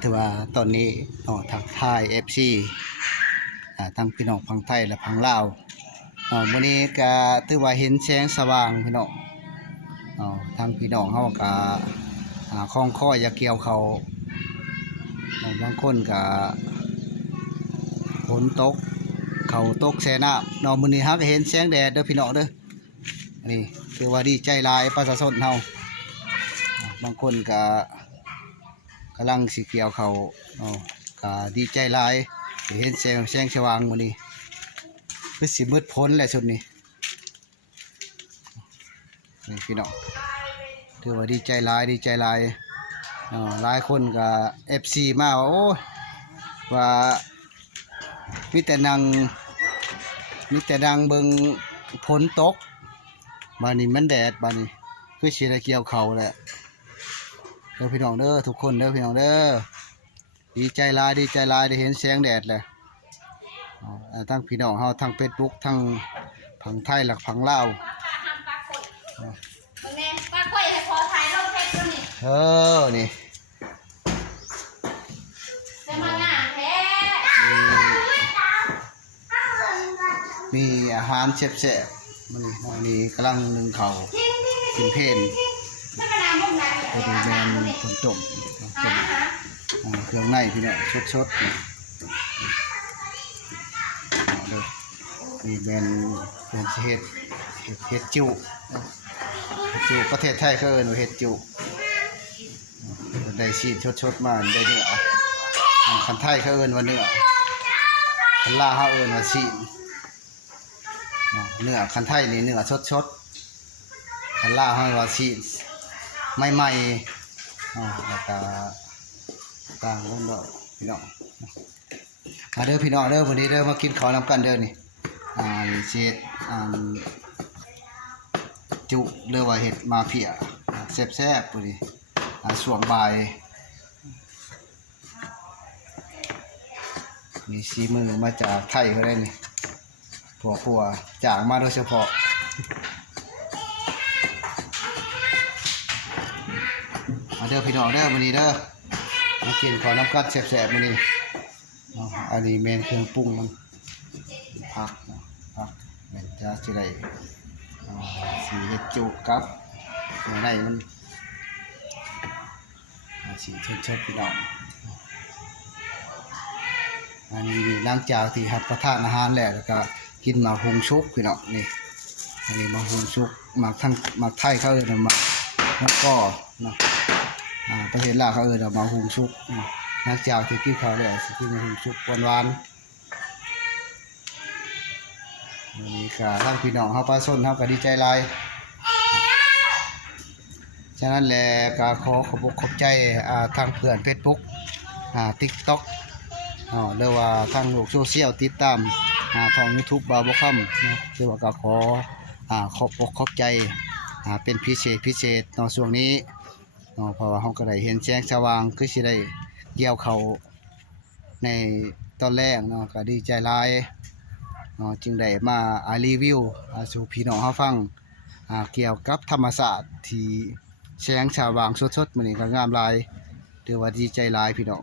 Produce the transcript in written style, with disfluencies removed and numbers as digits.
ถือว่าตอนนี้ทักทาย FC ทั้งพี่น้องฝั่งไทยและฝั่งลาวมื้อนี้ก็ถือว่าเห็นแสงสว่างพี่น้องทางพี่น้องเฮาก็คล่องคอยอยากเกี่ยวเขาบางคนก็ฝนตกเขาตกแช่น้ำมื้อนี้ฮะก็เห็นแสงแดดเด้อพี่น้องเด้อนี่ถือว่าดีใจหลายประชาชนเฮาบางคนก็กำลังสิเกี่ยวเขาก็ดีใจหลายเห็นแสงสว่างมื้อนี้คือสิมืดพ้นแหละสุดนี้นี่พี่น้องถือว่าดีใจหลายหลายคนก็ FC มาว่าโอ้ว่ามีแต่นั่งเบิ่งฝนตกบัดนี้มันแดดบัดนี้คือสิได้เกี่ยวเขาแหละเด้อพี่น้องเด้อทุกคนเด้อพี่น้องเด้อดีใจหลายได้เห็นแสงแดดแล้วทั้งพี่น้องเฮาทั้ง Facebook ทั้งฝั่งไทยและฝั่งลาวนี่มีอาหารแซ่บๆมื้อนี้กำลังนึ่งข้าวกินเพลนตัวนี้แม่นผลต้มเครื่องในพี่น้องสดๆนี่แม่นสิเฮ็ดจุประเทศไทยเขาเอิ้นว่าเฮ็ดจุได้ชีสสดๆมาได้เนื้อคันไทยเขาเอิ้นว่าเนื้อคันลาวเขาเอิ้นว่าชีสเนื้อคันไทยนี่เนื้อสดๆคันลาวเขาว่าชีสใหม่ๆแล้วก็ต่างกันดอกพี่น้องมาเด้อพี่น้องเด้อวันนี้เด้อมากินข้าวนำกันเด้อนี่ชีสจุเรียกว่าเห็ดมาเพียแซ่บๆปุ่นช่วงบ่ายมีซีมือมาจากไทยเขาได้นี่ผัวจากมาโดยเฉพาะมาเด้อพี่น้องเด้อวันนี้เด้อมากินข้าวน้ำกัดแซ่บๆวันนี้อันนี้เมนเครื่องปรุงมันผักแม่นจะสิได้สีเห็ดจุกับในมันสีชดพี่น้องอันนี้หลังจากที่รับประทานอาหารแล้วก็กินหมากฮงชุกพี่น้องนี่อันนี้หมากฮงชุกหมากไทยเขาเอิ้นแล้วก็นะประเทศลาวเขาเอิ้นหมากฮงชุกหลังจากที่กินข้าวแล้วสิกินหมากฮงชุกหวานวันนี้ค่ะทางพี่น้องเฮาประชาชนเฮาก็ดีใจหลายฉะนั้นแหละก็ขอบใจทางเพื่อน Facebook TikTok หรือว่าทางโลกโซเชียลติดตามทาง YouTube บ่าวบ่ค่ำนะคือว่าก็ขอบใจเป็นพิเศษในช่วงนี้เพราะว่าเฮาก็ได้เห็นแสงสว่างคือสิได้เกี่ยวเข้าในตอนแรกเนาะก็ดีใจหลายจึงได้มารีวิวสู่พี่น้องเฮาฟังเกี่ยวกับธรรมศาสตร์ที่แสงสว่างสดๆมื้อนี้ก็งามหลายถือว่าดีใจหลายพี่น้อง